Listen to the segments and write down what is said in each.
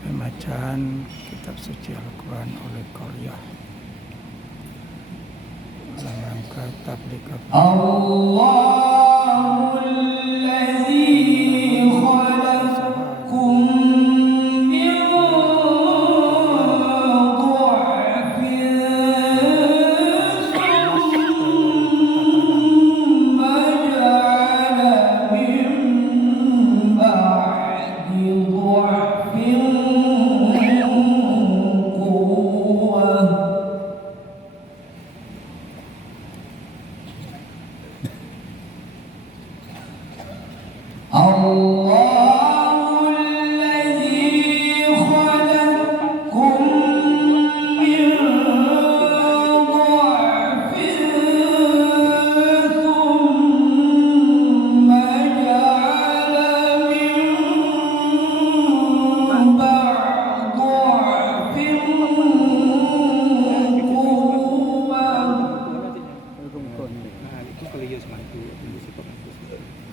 Pembacaan kitab suci Al-Quran oleh Qaryah dalam rangka tabligh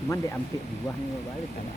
cuman diampik buahnya balik kan.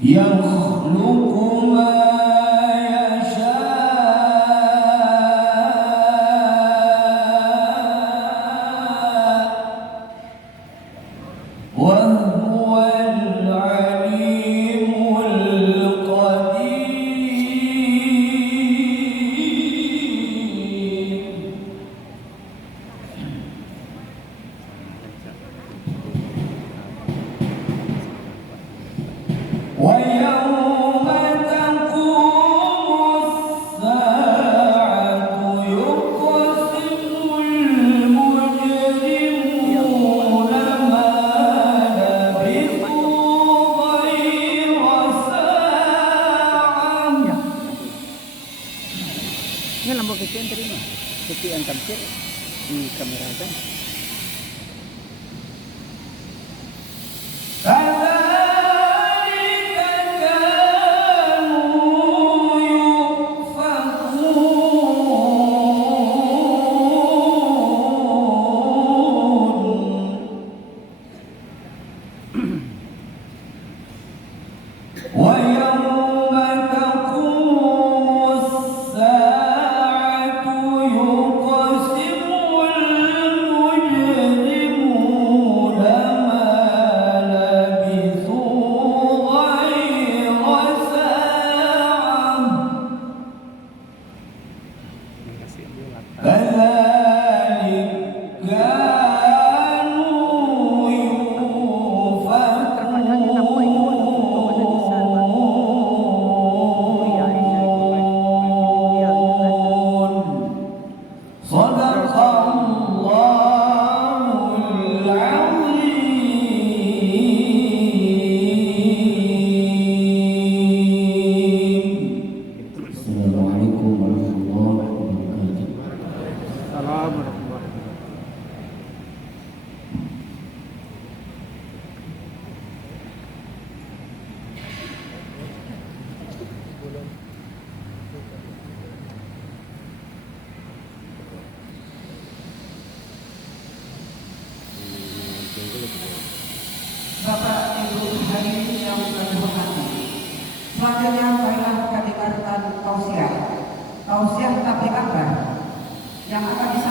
يخلق ما يشاء وهو العليم القدير ويوم تقوم الساعة يقسم المجرمون ما لبثوا غير ساعة. Ini lampu kecil terima. Kecil yang tampil di kamera kan. ويوم تقوم الساعة يقسم المجرمون ما لبثوا غير ساعة كذلك كانوا صدق الله العظيم. السلام عليكم ورحمة الله وبركاته. Bapak Ibu hadirin yang kami hormati, selanjutnya marilah kita dengarkan tausiah tabligh akbar yang akan disampaikan